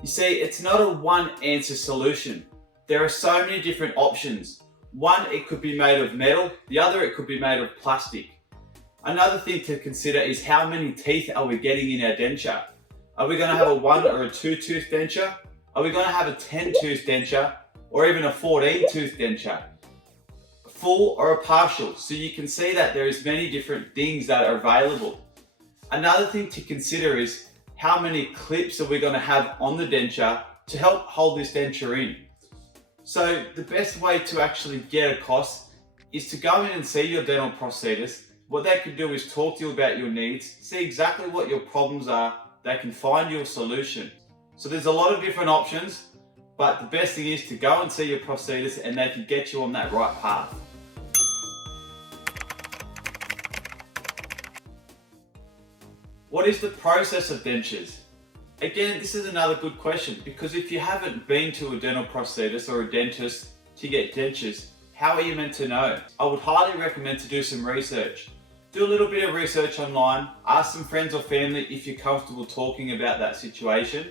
You see, it's not a one answer solution. There are so many different options. One, it could be made of metal, the other, it could be made of plastic. Another thing to consider is how many teeth are we getting in our denture? Are we going to have a 1 or a 2 tooth denture? Are we going to have a 10 tooth denture or even a 14 tooth denture? Full or a partial? So you can see that there is many different things that are available. Another thing to consider is how many clips are we going to have on the denture to help hold this denture in. So the best way to actually get a cost is to go in and see your dental prosthetist. What they can do is talk to you about your needs, see exactly what your problems are, they can find you a solution. So there's a lot of different options, but the best thing is to go and see your prosthetist and they can get you on that right path. What is the process of dentures? Again, this is another good question, because if you haven't been to a dental prosthetist or a dentist to get dentures, how are you meant to know? I would highly recommend to do some research. Do a little bit of research online, ask some friends or family if you're comfortable talking about that situation.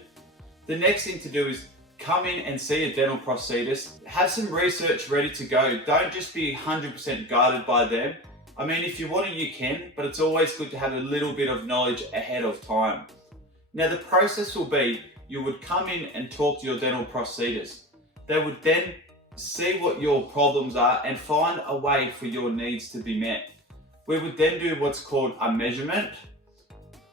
The next thing to do is come in and see a dental prosthetist. Have some research ready to go. Don't just be 100% guided by them. I mean, if you want to, you can, but it's always good to have a little bit of knowledge ahead of time. Now, the process will be, you would come in and talk to your dental prosthetist. They would then see what your problems are and find a way for your needs to be met. We would then do what's called a measurement,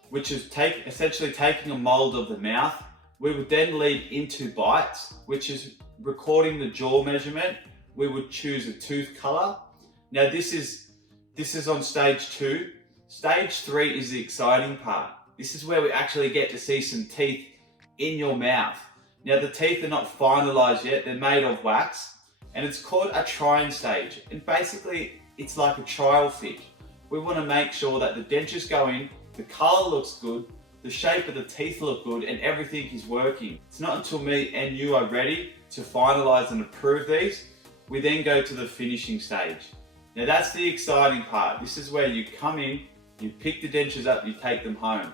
which is essentially taking a mold of the mouth. We would then lead into bites, which is recording the jaw measurement. We would choose a tooth color. Now this is on stage 2. Stage 3 is the exciting part. This is where we actually get to see some teeth in your mouth. Now the teeth are not finalized yet, they're made of wax, and it's called a trying stage. And basically it's like a trial fit. We want to make sure that the dentures go in, the color looks good, the shape of the teeth look good, and everything is working. It's not until me and you are ready to finalize and approve these, we then go to the finishing stage. Now that's the exciting part. This is where you come in, you pick the dentures up, you take them home.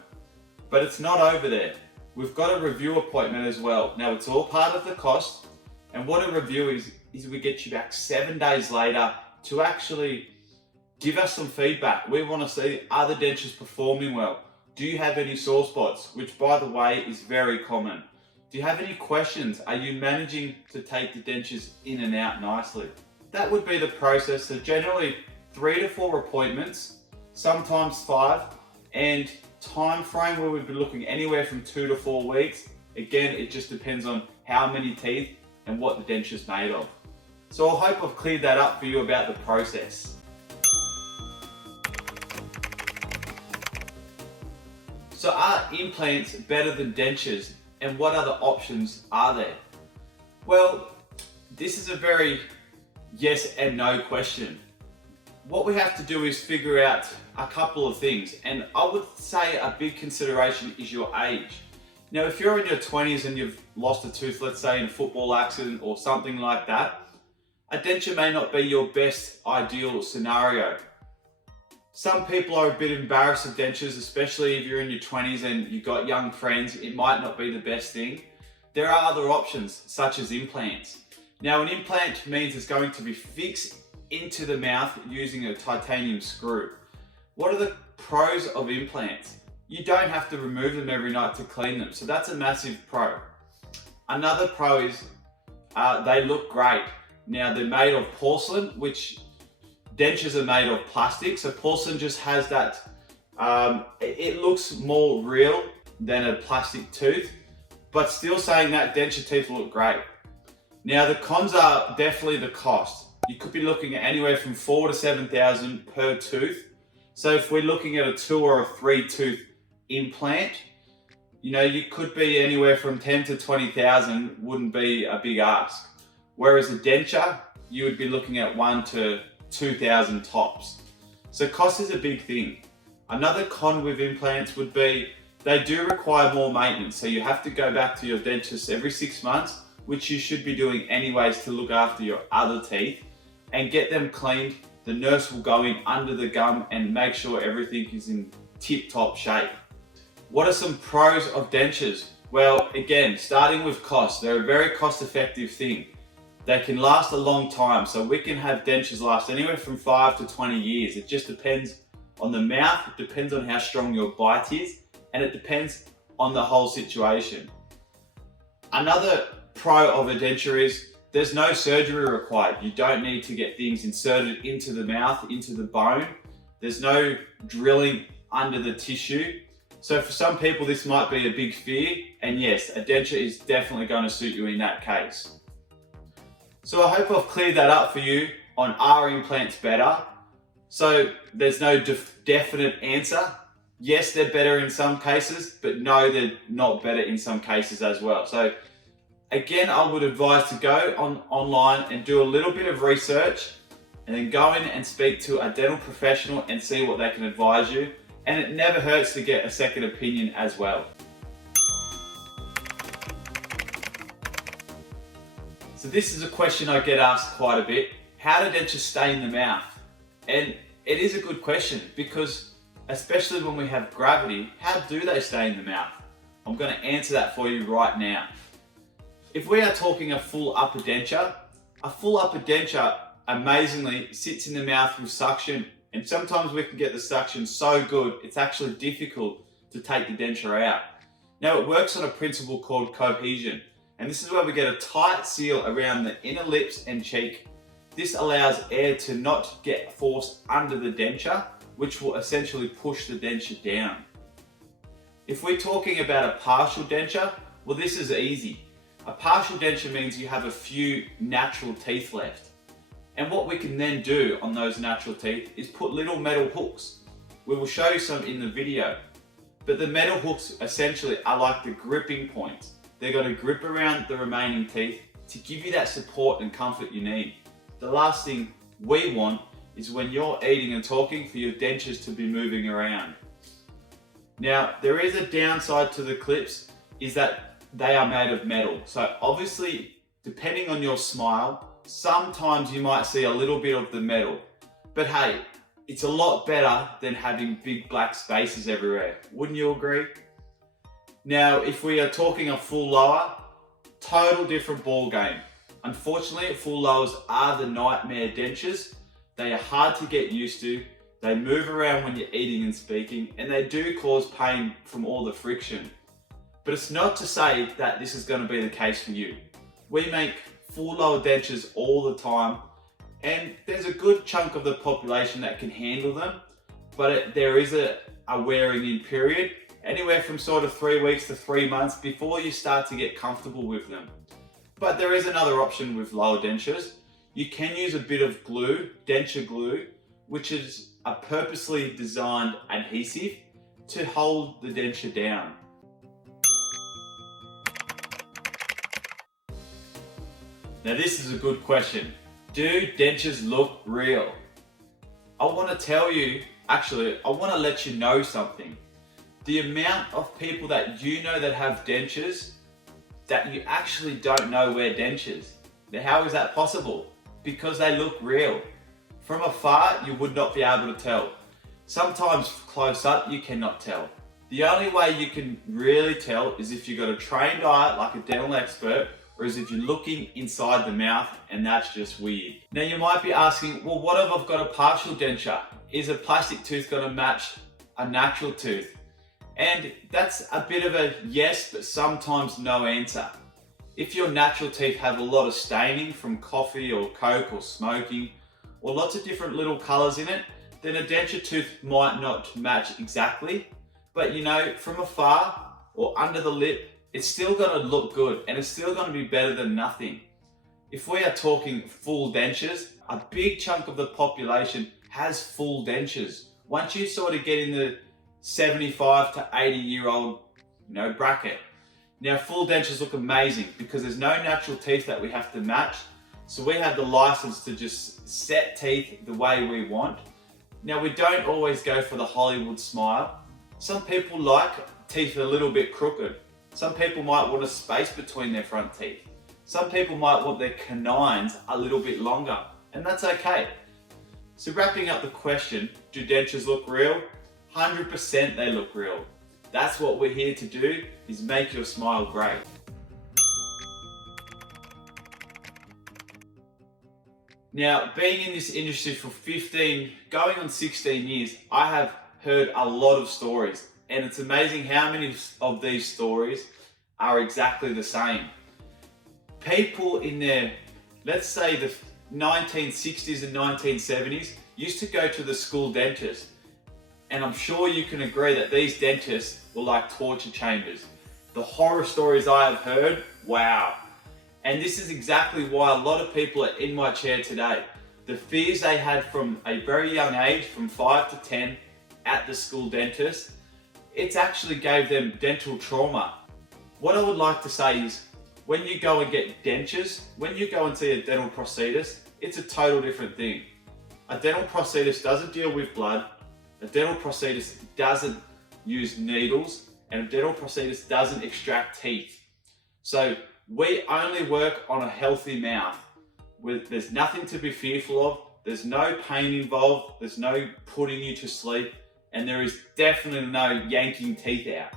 But it's not over there. We've got a review appointment as well. Now it's all part of the cost, and what a review is we get you back 7 days later to actually give us some feedback. We want to see, are the dentures performing well? Do you have any sore spots? Which, by the way, is very common. Do you have any questions? Are you managing to take the dentures in and out nicely? That would be the process. So generally 3 to 4 appointments, sometimes 5, and time frame we would be looking anywhere from 2 to 4 weeks. Again, it just depends on how many teeth and what the denture is made of. So I hope I've cleared that up for you about the process. So are implants better than dentures, and what other options are there? Well, this is a very yes and no question. What we have to do is figure out a couple of things, and I would say a big consideration is your age. Now, if you're in your 20s and you've lost a tooth, let's say in a football accident or something like that, a denture may not be your best ideal scenario. Some people are a bit embarrassed of dentures, especially if you're in your 20s and you've got young friends. It might not be the best thing. There are other options, such as implants. Now, an implant means it's going to be fixed into the mouth using a titanium screw. What are the pros of implants? You don't have to remove them every night to clean them, so that's a massive pro. Another pro is they look great. Now, they're made of porcelain, which dentures are made of plastic, so porcelain just has that, it looks more real than a plastic tooth, but still saying that, denture teeth look great. Now the cons are definitely the cost. You could be looking at anywhere from 4,000 to 7,000 per tooth. So if we're looking at a 2 or a 3 tooth implant, you know, you could be anywhere from 10 to 20,000, wouldn't be a big ask. Whereas a denture, you would be looking at 1 to 2,000 tops. So cost is a big thing. Another con with implants would be they do require more maintenance. So you have to go back to your dentist every 6 months, which you should be doing anyways to look after your other teeth and get them cleaned. The nurse will go in under the gum and make sure everything is in tip-top shape. What are some pros of dentures? Well, again, starting with cost, they're a very cost-effective thing. They can last a long time, so we can have dentures last anywhere from 5 to 20 years. It just depends on the mouth, it depends on how strong your bite is, and it depends on the whole situation. Another pro of a denture is there's no surgery required. You don't need to get things inserted into the mouth, into the bone. There's no drilling under the tissue. So for some people, this might be a big fear, and yes, a denture is definitely going to suit you in that case. So I hope I've cleared that up for you on, are implants better? So there's no definite answer. Yes, they're better in some cases, but no, they're not better in some cases as well. So again, I would advise to go online and do a little bit of research, and then go in and speak to a dental professional and see what they can advise you. And it never hurts to get a second opinion as well. So this is a question I get asked quite a bit. How do dentures stay in the mouth? And it is a good question, because especially when we have gravity, how do they stay in the mouth? I'm going to answer that for you right now. If we are talking a full upper denture amazingly sits in the mouth with suction, and sometimes we can get the suction so good it's actually difficult to take the denture out. Now, it works on a principle called cohesion, and this is where we get a tight seal around the inner lips and cheek. This allows air to not get forced under the denture, which will essentially push the denture down. If we're talking about a partial denture, well, this is easy. A partial denture means you have a few natural teeth left. And what we can then do on those natural teeth is put little metal hooks. We will show you some in the video. But the metal hooks essentially are like the gripping points. They're going to grip around the remaining teeth to give you that support and comfort you need. The last thing we want is when you're eating and talking for your dentures to be moving around. Now, there is a downside to the clips, is that they are made of metal. So obviously, depending on your smile, sometimes you might see a little bit of the metal, but hey, it's a lot better than having big black spaces everywhere. Wouldn't you agree? Now, if we are talking a full lower, total different ball game. Unfortunately, full lowers are the nightmare dentures. They are hard to get used to. They move around when you're eating and speaking, and they do cause pain from all the friction. But it's not to say that this is going to be the case for you. We make full lower dentures all the time, and there's a good chunk of the population that can handle them, but there is a wearing in period, anywhere from sort of 3 weeks to 3 months before you start to get comfortable with them. But there is another option with lower dentures. You can use a bit of glue, denture glue, which is a purposely designed adhesive to hold the denture down. Now, this is a good question. Do dentures look real? I want to tell you, actually, I want to let you know something. The amount of people that you know that have dentures that you actually don't know wear dentures. Now, how is that possible? Because they look real. From afar, you would not be able to tell. Sometimes close up, you cannot tell. The only way you can really tell is if you've got a trained eye, like a dental expert, or as if you're looking inside the mouth, and that's just weird. Now, you might be asking, well, what if I've got a partial denture? Is a plastic tooth going to match a natural tooth? And that's a bit of a yes, but sometimes no answer. If your natural teeth have a lot of staining from coffee or Coke or smoking, or lots of different little colors in it, then a denture tooth might not match exactly. But you know, from afar or under the lip, it's still going to look good, and it's still going to be better than nothing. If we are talking full dentures, a big chunk of the population has full dentures. Once you sort of get in the 75 to 80-year-old, bracket. Now, full dentures look amazing because there's no natural teeth that we have to match. So we have the license to just set teeth the way we want. Now, we don't always go for the Hollywood smile. Some people like teeth a little bit crooked. Some people might want a space between their front teeth. Some people might want their canines a little bit longer, and that's okay. So wrapping up the question, do dentures look real? 100% they look real. That's what we're here to do, is make your smile great. Now, being in this industry for 15, going on 16 years, I have heard a lot of stories, and it's amazing how many of these stories are exactly the same. People in their, let's say the 1960s and 1970s, used to go to the school dentist. And I'm sure you can agree that these dentists were like torture chambers. The horror stories I have heard, wow. And this is exactly why a lot of people are in my chair today. The fears they had from a very young age, from 5 to 10, at the school dentist, it's actually gave them dental trauma. What I would like to say is, when you go and get dentures, when you go and see a dental prosthetist, it's a total different thing. A dental prosthetist doesn't deal with blood, a dental prosthetist doesn't use needles, and a dental prosthetist doesn't extract teeth. So we only work on a healthy mouth. There's nothing to be fearful of, there's no pain involved, there's no putting you to sleep, and there is definitely no yanking teeth out.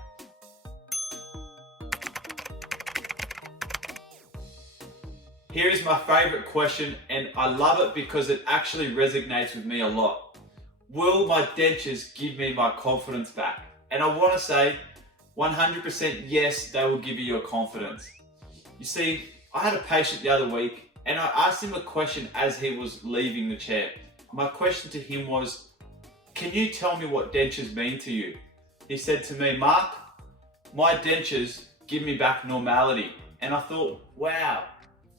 Here is my favorite question, and I love it because it actually resonates with me a lot. Will my dentures give me my confidence back? And I want to say 100% yes, they will give you your confidence. You see, I had a patient the other week and I asked him a question as he was leaving the chair. My question to him was, can you tell me what dentures mean to you? He said to me, Mark, my dentures give me back normality. And I thought, wow,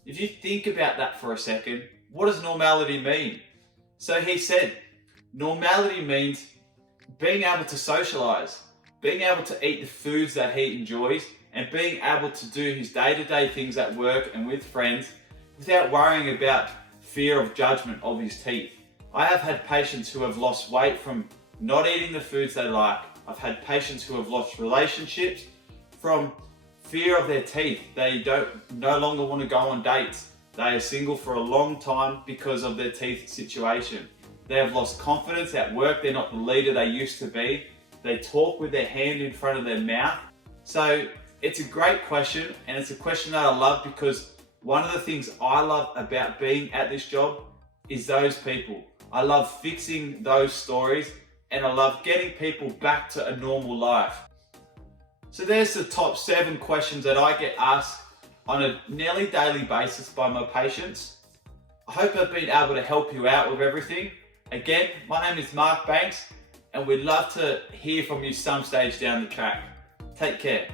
if you think about that for a second, what does normality mean? So he said, normality means being able to socialize, being able to eat the foods that he enjoys, and being able to do his day-to-day things at work and with friends without worrying about fear of judgment of his teeth. I have had patients who have lost weight from not eating the foods they like. I've had patients who have lost relationships from fear of their teeth. They no longer want to go on dates. They are single for a long time because of their teeth situation. They have lost confidence at work. They're not the leader they used to be. They talk with their hand in front of their mouth. So it's a great question, and it's a question that I love because one of the things I love about being at this job is those people. I love fixing those stories, and I love getting people back to a normal life. So there's the top 7 questions that I get asked on a nearly daily basis by my patients. I hope I've been able to help you out with everything. Again, my name is Mark Banks, and we'd love to hear from you some stage down the track. Take care.